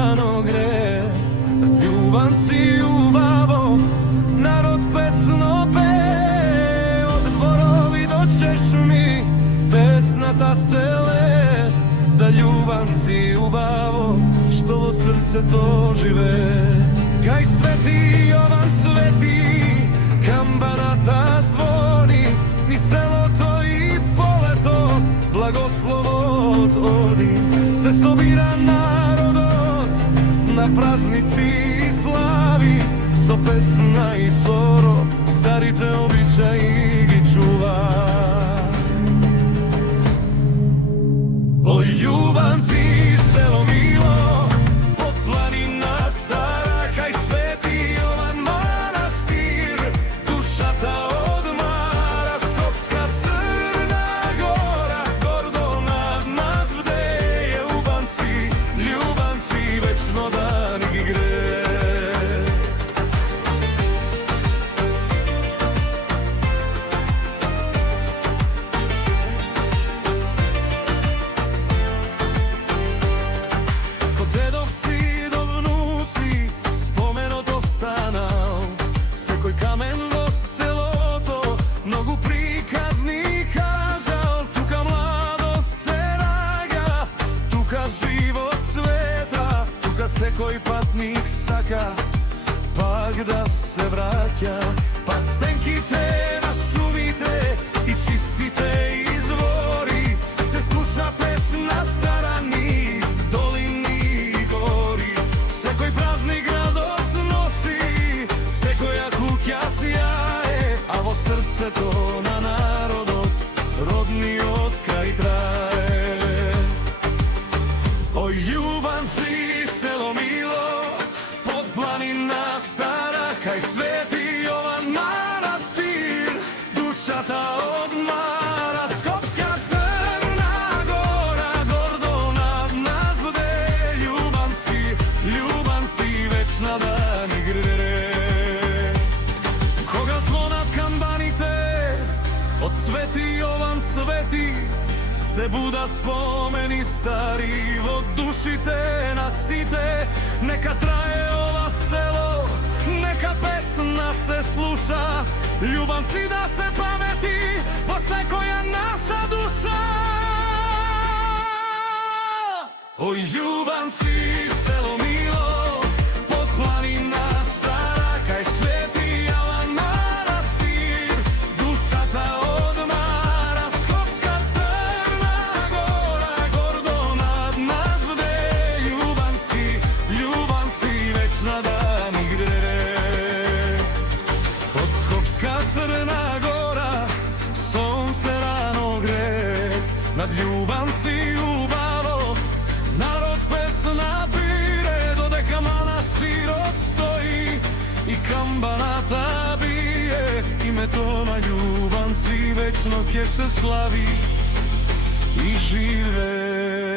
rano gre. Nad ljubanci ubavo narod pesno pe, od dvorovi do češmi pesnata sele. Za ljubanci ubavo što vo srce to žive. Kaj sveti Jovan sveti, kambanata zvoni, ni selo to i poleto blagoslovo ododi. Se sobira narodot na praznici i slavi, so pesna i soro, starite običaji gi čuva. O ljubanci, selo milo, pod planina stara, kaj sveti Jovan manastir, dušata odmara, Skopska Crna Gora, gordo nad nas bdeje, ljubanci, večno dan ih gre. Život sveta, tuka sekoj patnik saka, pak da se vraća. Pacenkite, našumite i čistite izvori, se sluša pesna stara niz dolini i gori. Sekoj praznik radost nosi, sekoja kukja sjaje, a vo srce to na narodot rodni od kraj traje. O ljubanci, selo milo, pod planina stara, kaj sveti Jovan manastir, dušata odmara, Skopska Crna Gora, gordo nad nas bde, ljubanci, večna dan ih gre. Koga zvonat kambanite, od sveti Jovan sveti, se budat spomeni stari, vo duši te nasite. Neka traje ova selo, neka pesna se sluša, ljubanci da se pameti, vo sekoja naša duša. O ljubanci, selo milo, pod planina stara, kaj sveti Jovan manastir, dušata odmara, Skopska Crna Gora, gordo nad nas bde, ljubanci, večna dan ih gre. Od Skopska Crna Gora sonce rano gre, nad ljubanci ubavo narod pesna bire, dodeka manastir odstoji i kambanata bije. Ime to na ljubanci večno kje se slavi i žive.